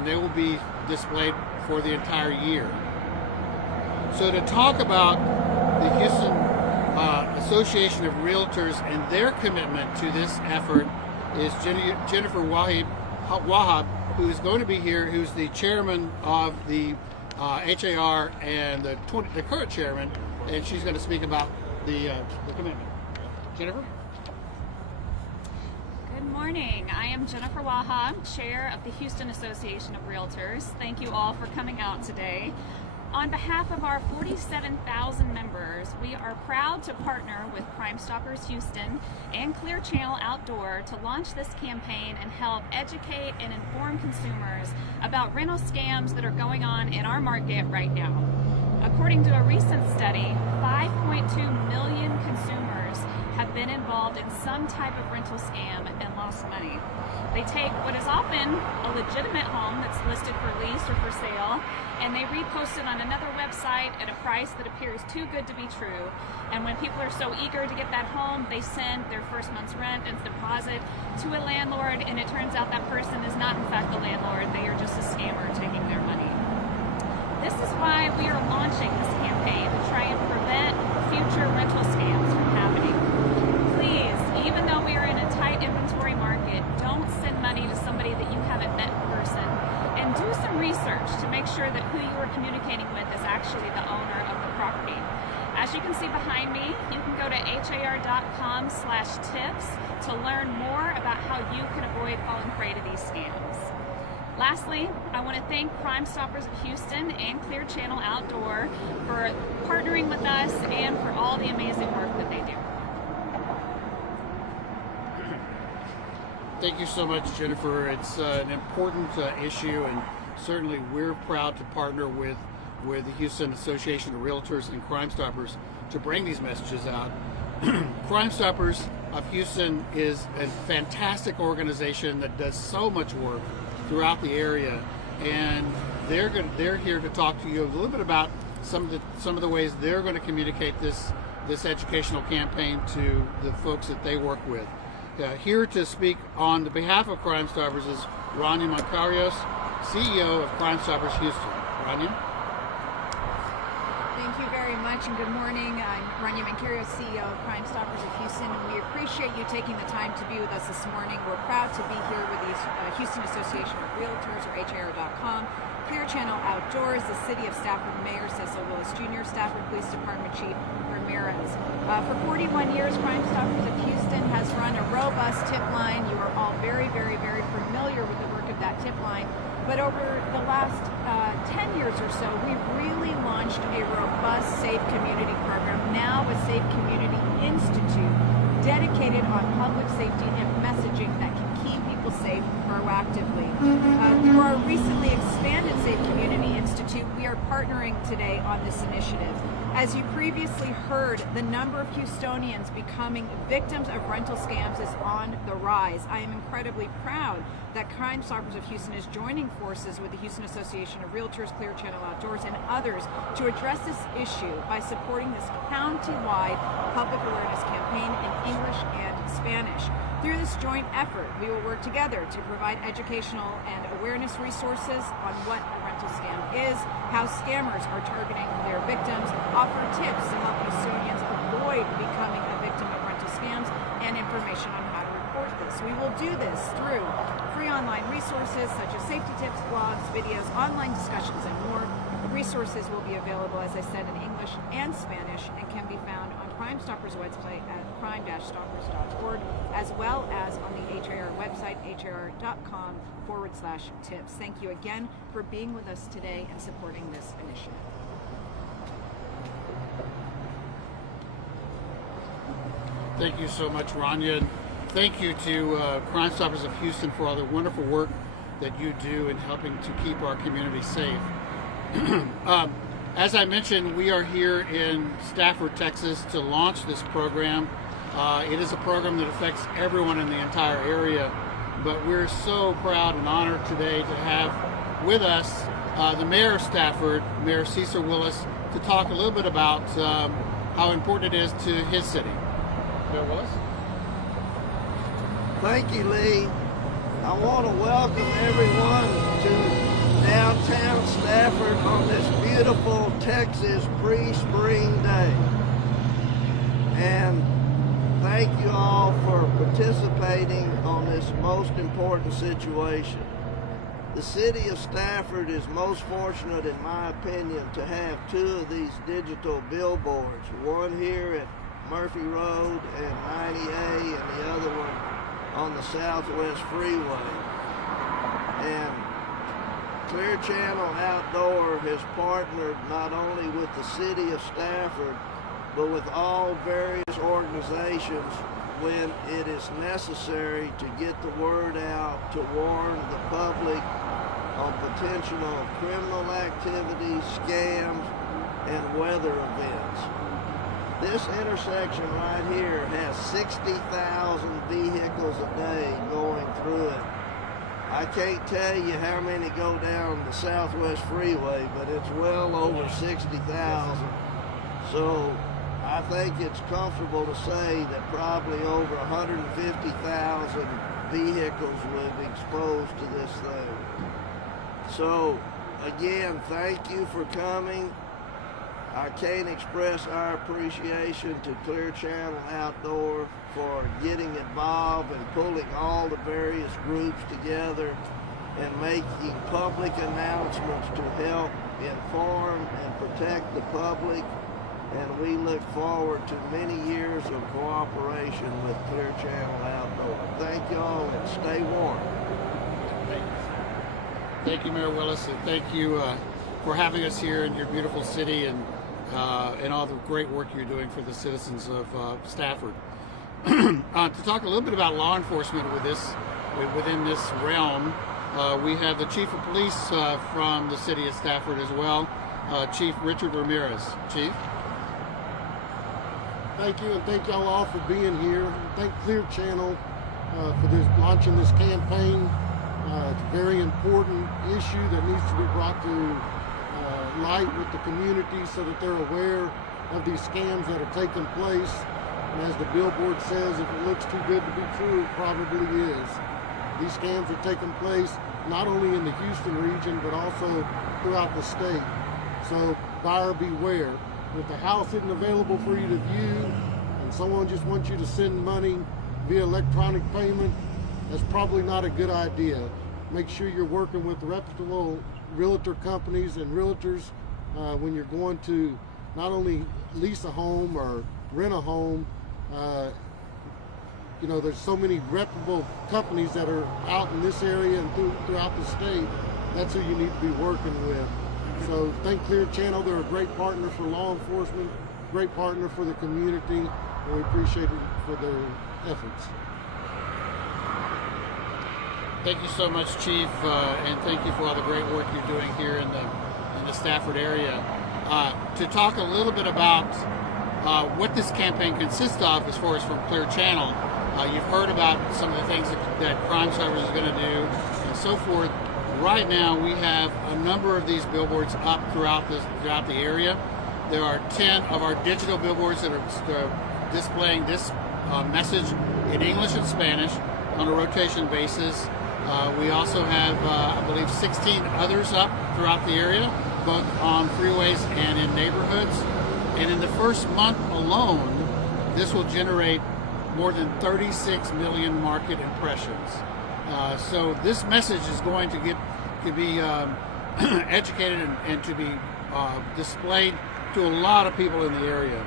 and they will be displayed for the entire year. So to talk about the Houston Association of Realtors and their commitment to this effort is Jennifer Wahab, who is going to be here, who's the chairman of the HAR and the current chairman, and she's going to speak about the commitment. Jennifer? Good morning. I am Jennifer Wahab, chair of the Houston Association of Realtors. Thank you all for coming out today. On behalf of our 47,000 members, we are proud to partner with Crime Stoppers Houston and Clear Channel Outdoor to launch this campaign and help educate and inform consumers about rental scams that are going on in our market right now. According to a recent study, 5.2 million consumers have been involved in some type of rental scam and lost money. They take what is often a legitimate home that's listed for lease or for sale, and they repost it on another website at a price that appears too good to be true. And when people are so eager to get that home, they send their first month's rent and deposit to a landlord, and it turns out that person is not in fact the landlord. They are just a scammer taking their money. This is why we are launching this campaign to try and prevent future rental scams from happening. Please, even though we are in a tight inventory market, don't send money to somebody that you haven't met in person, and do some research to make sure that who you are communicating with is actually the owner of the property. As you can see behind me, you can go to har.com/tips to learn more about how you can avoid falling prey to these scams. Lastly, I want to thank Crime Stoppers of Houston and Clear Channel Outdoor for partnering with us and for all the amazing work that they do. Thank you so much, Jennifer. It's an important issue, and certainly we're proud to partner with the Houston Association of Realtors and Crime Stoppers to bring these messages out. Crime Stoppers of Houston is a fantastic organization that does so much work throughout the area, and they're here to talk to you a little bit about some of the ways they're going to communicate this educational campaign to the folks that they work with. Here to speak on the behalf of Crime Stoppers is Rania Mancarios, CEO of Crime Stoppers Houston. Rania? Thank you very much, and good morning. I'm Rania Mancarios, CEO of Crime Stoppers of Houston, and we appreciate you taking the time to be with us this morning. We're proud to be here with the Houston Association of Realtors, or HAR.com, Clear Channel Outdoors, the City of Stafford Mayor Cecil Willis Jr., Stafford Police Department Chief Ramirez. For 41 years, Crime Stoppers of Houston has run a robust tip line. You are all very, very, very familiar with the work of that tip line. But over the last 10 years or so, we've really launched a robust Safe Community program, now a Safe Community Institute, dedicated on public safety and messaging that can keep people safe proactively. Through our recently expanded Safe Community Institute, we are partnering today on this initiative. As you previously heard, the number of Houstonians becoming victims of rental scams is on the rise. I am incredibly proud that Crime Stoppers of Houston is joining forces with the Houston Association of Realtors, Clear Channel Outdoors, and others to address this issue by supporting this county-wide public awareness campaign in English and Spanish. Through this joint effort, we will work together to provide educational and awareness resources on what a rental scam is, how scammers are targeting their victims, offer tips to help Houstonians avoid becoming a victim of rental scams, and information on how to report this. We will do this through free online resources such as safety tips, blogs, videos, online discussions, and more. Resources will be available, as I said, in English and Spanish, and can be found on Crime Stoppers' website at crime-stoppers.org, as well as on the HAR website, har.com/tips. Thank you again for being with us today and supporting this initiative. Thank you so much, Rania. Thank you to Crime Stoppers of Houston for all the wonderful work that you do in helping to keep our community safe. As I mentioned, we are here in Stafford, Texas to launch this program. It is a program that affects everyone in the entire area, but we're so proud and honored today to have with us the Mayor of Stafford, Mayor Cecil Willis, to talk a little bit about how important it is to his city. Mayor Willis? Thank you, Lee. I want to welcome everyone to on this beautiful Texas pre-spring day. And thank you all for participating on this most important situation. The city of Stafford is most fortunate, in my opinion, to have two of these digital billboards, one here at Murphy Road and 90A and the other one on the Southwest Freeway. And Clear Channel Outdoor has partnered not only with the city of Stafford, but with all various organizations when it is necessary to get the word out to warn the public on potential criminal activities, scams, and weather events. This intersection right here has 60,000 vehicles a day going through it. I can't tell you how many go down the Southwest Freeway, but it's well over 60,000. So I think it's comfortable to say that probably over 150,000 vehicles will be exposed to this thing. So again, thank you for coming. I can't express our appreciation to Clear Channel Outdoor for getting involved and pulling all the various groups together and making public announcements to help inform and protect the public. And we look forward to many years of cooperation with Clear Channel Outdoor. Thank y'all and stay warm. Thank you, Mayor Willis, and thank you for having us here in your beautiful city and all the great work you're doing for the citizens of Stafford. To talk a little bit about law enforcement within this realm, we have the Chief of Police from the city of Stafford as well, Chief Richard Ramirez. Chief? Thank you, and thank y'all all for being here. Thank Clear Channel for launching this campaign. It's a very important issue that needs to be brought to light with the community so that they're aware of these scams that are taking place. And as the billboard says, if it looks too good to be true, it probably is. These scams are taking place not only in the Houston region, but also throughout the state. So buyer beware. If the house isn't available for you to view and someone just wants you to send money via electronic payment, that's probably not a good idea. Make sure you're working with reputable realtor companies and realtors when you're going to not only lease a home or rent a home. You know, there's so many reputable companies that are out in this area and throughout the state. That's who you need to be working with. So thank Clear Channel. They're a great partner for law enforcement, great partner for the community, and we appreciate it for their efforts. Thank you so much, Chief, and thank you for all the great work you're doing here in the Stafford area. To talk a little bit about what this campaign consists of as far as from Clear Channel, you've heard about some of the things that Crime Stoppers is going to do and so forth. Right now, we have a number of these billboards up throughout the area. There are 10 of our digital billboards that are displaying this message in English and Spanish on a rotation basis. We also have, I believe, 16 others up throughout the area, both on freeways and in neighborhoods. And in the first month alone, this will generate more than 36 million market impressions. So this message is going to be educated and to be displayed to a lot of people in the area.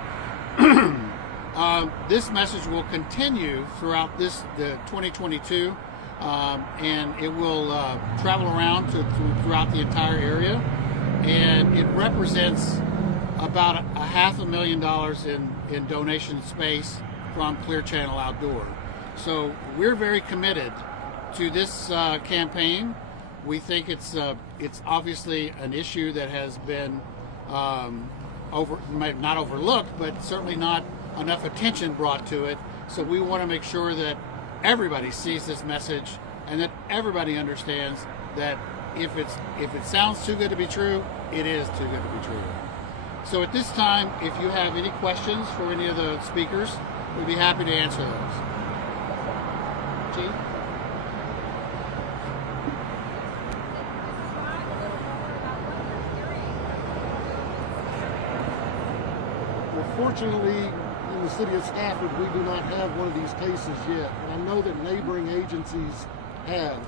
This message will continue throughout the 2022, and it will travel around throughout the entire area, and it represents about $500,000 in donation space from Clear Channel Outdoor. So we're very committed to this campaign. We think it's obviously an issue that has been not overlooked, but certainly not enough attention brought to it. So we want to make sure that everybody sees this message and that everybody understands that if it sounds too good to be true, it is too good to be true. So at this time, if you have any questions for any of the speakers, we'd be happy to answer those. Chief? Fortunately, in the city of Stafford, we do not have one of these cases yet, but I know that neighboring agencies have.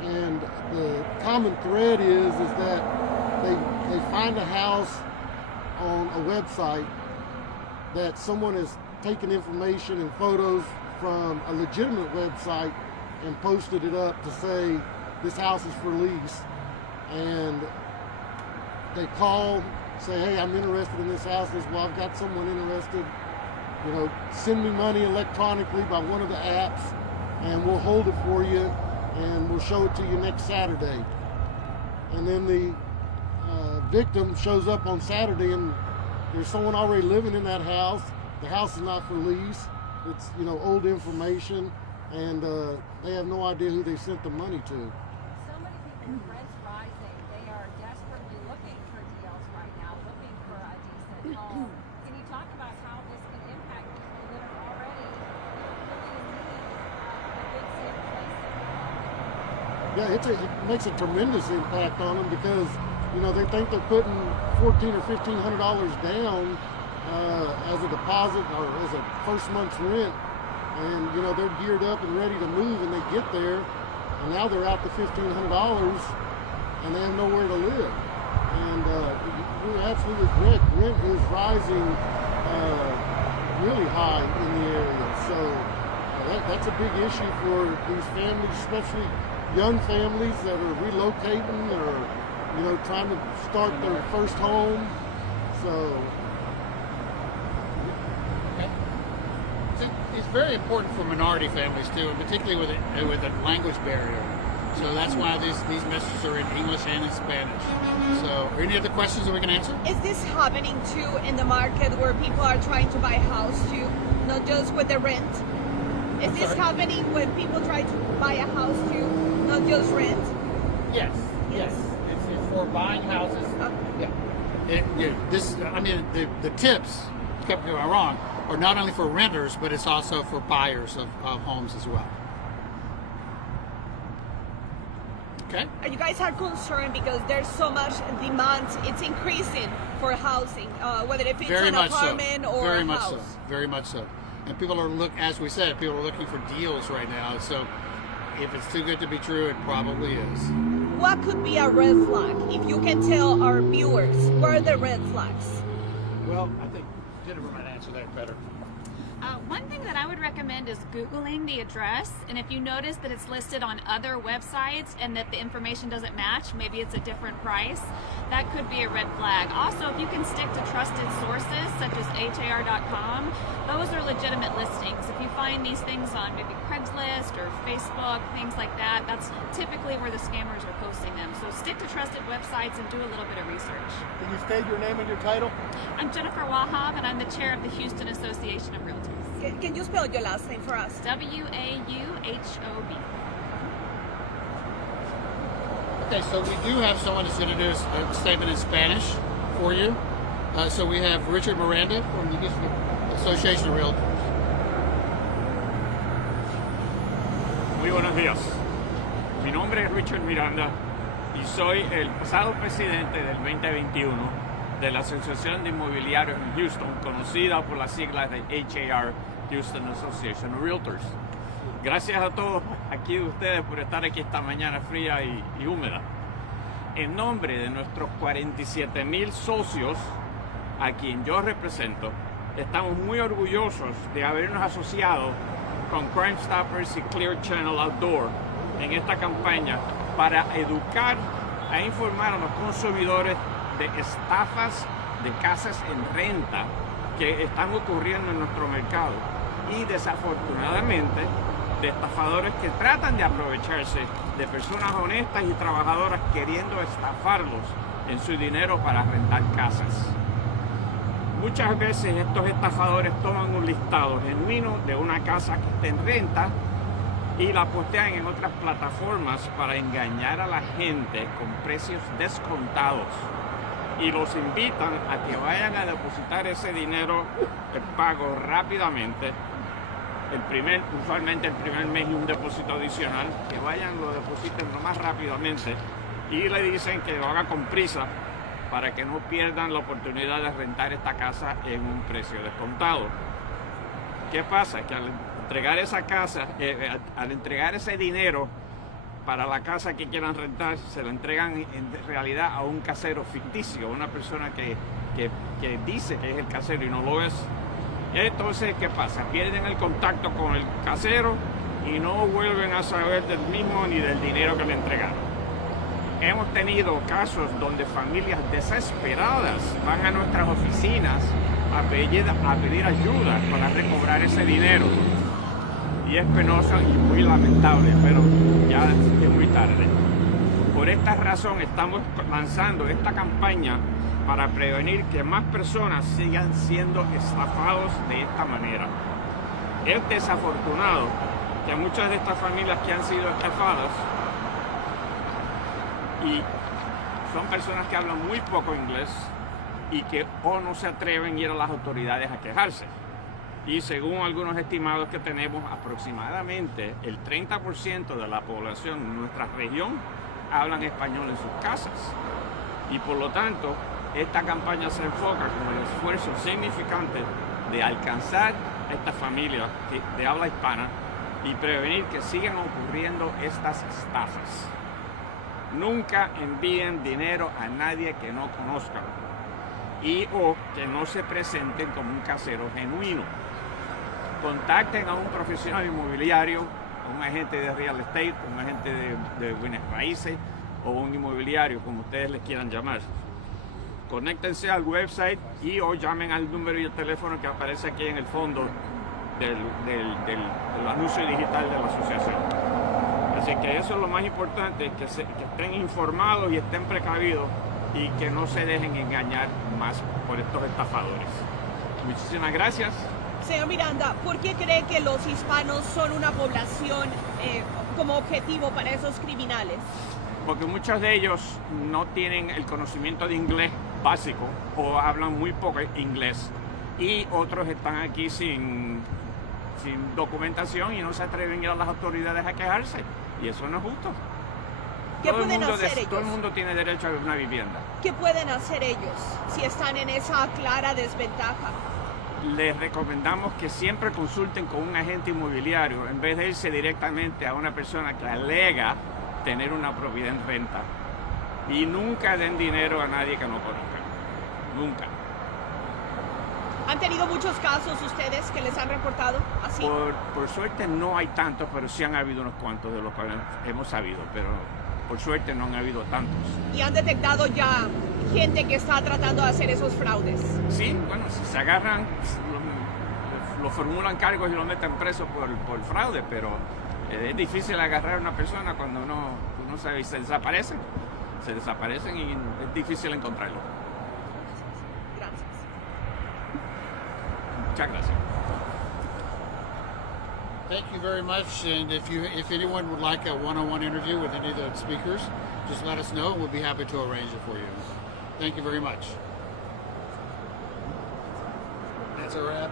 And the common thread is that they find a house on a website that someone has taken information and photos from a legitimate website and posted it up to say this house is for lease, and they call, say, hey, I'm interested in this house. They say, well, I've got someone interested, you know, send me money electronically by one of the apps and we'll hold it for you and we'll show it to you next Saturday. And then the victim shows up on Saturday and there's someone already living in that house. The house is not for lease. It's, you know, old information, and they have no idea who they sent the money to. So many people, rent's rising. They are desperately looking for deals right now, looking for a decent home. Can you talk about how this can impact people that are already really in need of a good safe place? Yeah, it makes a tremendous impact on them because, you know, they think they're putting $1,400 or $1,500 down as a deposit or as a first month's rent, and you know they're geared up and ready to move, and they get there, and now they're out to $1,500, and they have nowhere to live. And you're absolutely correct. Rent is rising really high in the area, so that's a big issue for these families, especially young families that are relocating or, you know, trying to start their first home. So it's very important for minority families too, and particularly with a language barrier. So that's why these messages are in English and in Spanish. So, are any other questions that we can answer? Is this happening too in the market where people are trying to buy a house too, not just with the rent? Is this happening when people try to buy a house too, not just rent? Yes. It's for buying houses. Yeah. The tips, correct me if I'm wrong, are not only for renters, but it's also for buyers of homes as well. Okay. You guys are concerned because there's so much demand. It's increasing for housing, whether if it's Very an much apartment so. or Very a much house. so. Very much so. And people are as we said, people are looking for deals right now. So if it's too good to be true, it probably is. What could be a red flag? If you can tell our viewers, what are the red flags? Well, I think Jennifer might answer that better. One thing that I would recommend is Googling the address, and if you notice that it's listed on other websites and that the information doesn't match, maybe it's a different price, that could be a red flag. Also, if you can stick to trusted sources such as HAR.com, those are legitimate listings. If you find these things on maybe Craigslist or Facebook, things like that, that's typically where the scammers are posting them. So stick to trusted websites and do a little bit of research. Can you state your name and your title? I'm Jennifer Wahab, and I'm the chair of the Houston Association of Realtors. Can you spell your last name for us? WAUHOB. Okay, so we do have someone that's going to do a statement in Spanish for you. So we have Richard Miranda from the Houston Association of Realtors. Muy buenos días. Mi nombre es Richard Miranda y soy el pasado presidente del 2021 de la Asociación de Inmobiliarios en Houston, conocida por las siglas de HAR, Houston Association of Realtors. Gracias a todos aquí de ustedes por estar aquí esta mañana fría y húmeda. En nombre de nuestros 47,000 socios, a quien yo represento, estamos muy orgullosos de habernos asociado con Crime Stoppers y Clear Channel Outdoor en esta campaña para educar e informar a los consumidores de estafas de casas en renta que están ocurriendo en nuestro mercado y desafortunadamente de estafadores que tratan de aprovecharse de personas honestas y trabajadoras queriendo estafarlos en su dinero para rentar casas. Muchas veces estos estafadores toman un listado genuino de una casa que está en renta y la postean en otras plataformas para engañar a la gente con precios descontados y los invitan a que vayan a depositar ese dinero, el pago rápidamente, usualmente el primer mes y un depósito adicional, que vayan, lo depositen lo más rápidamente y le dicen que lo haga con prisa para que no pierdan la oportunidad de rentar esta casa en un precio descontado. ¿Qué pasa? Que al entregar esa casa, al entregar ese dinero para la casa que quieran rentar, se lo entregan en realidad a un casero ficticio, una persona que dice que es el casero y no lo es. Entonces, ¿qué pasa? Pierden el contacto con el casero y no vuelven a saber del mismo ni del dinero que le entregaron. Hemos tenido casos donde familias desesperadas van a nuestras oficinas a pedir ayuda para recobrar ese dinero. Y es penoso y muy lamentable, pero ya es muy tarde. Por esta razón estamos lanzando esta campaña para prevenir que más personas sigan siendo estafados de esta manera. Es desafortunado que muchas de estas familias que han sido estafadas y son personas que hablan muy poco inglés y que o no se atreven a ir a las autoridades a quejarse. Y según algunos estimados que tenemos, aproximadamente el 30% de la población en nuestra región hablan español en sus casas. Y por lo tanto, esta campaña se enfoca con el esfuerzo significante de alcanzar a estas familias de habla hispana y prevenir que sigan ocurriendo estas estafas. Nunca envíen dinero a nadie que no conozcan y o que no se presenten como un casero genuino. Contacten a un profesional inmobiliario, a un agente de real estate, un agente de bienes raíces o un inmobiliario, como ustedes les quieran llamar. Conéctense al website y o llamen al número y el teléfono que aparece aquí en el fondo del anuncio digital de la asociación. Así que eso es lo más importante, que estén informados y estén precavidos y que no se dejen engañar más por estos estafadores. Muchísimas gracias. Señor Miranda, ¿por qué cree que los hispanos son una población como objetivo para esos criminales? Porque muchos de ellos no tienen el conocimiento de inglés básico o hablan muy poco inglés y otros están aquí sin documentación y no se atreven a ir a las autoridades a quejarse y eso no es justo. ¿Qué pueden hacer ellos? Todo el mundo tiene derecho a una vivienda. ¿Qué pueden hacer ellos si están en esa clara desventaja? Les recomendamos que siempre consulten con un agente inmobiliario en vez de irse directamente a una persona que alega tener una propiedad en renta. Y nunca den dinero a nadie que no conozcan. Nunca. ¿Han tenido muchos casos ustedes que les han reportado así? Por suerte no hay tantos, pero sí han habido unos cuantos de los cuales hemos sabido, pero por suerte no han habido tantos. ¿Y han detectado ya gente que está tratando de hacer esos fraudes? Sí, bueno, si se agarran, lo formulan cargos y lo meten preso por fraude, pero es difícil agarrar a una persona cuando uno sabe, se desaparecen y es difícil encontrarlo. Gracias. Muchas gracias. Thank you very much. And if anyone would like a one-on-one interview with any of the speakers, just let us know and we'll be happy to arrange it for you. Thank you very much. That's a wrap.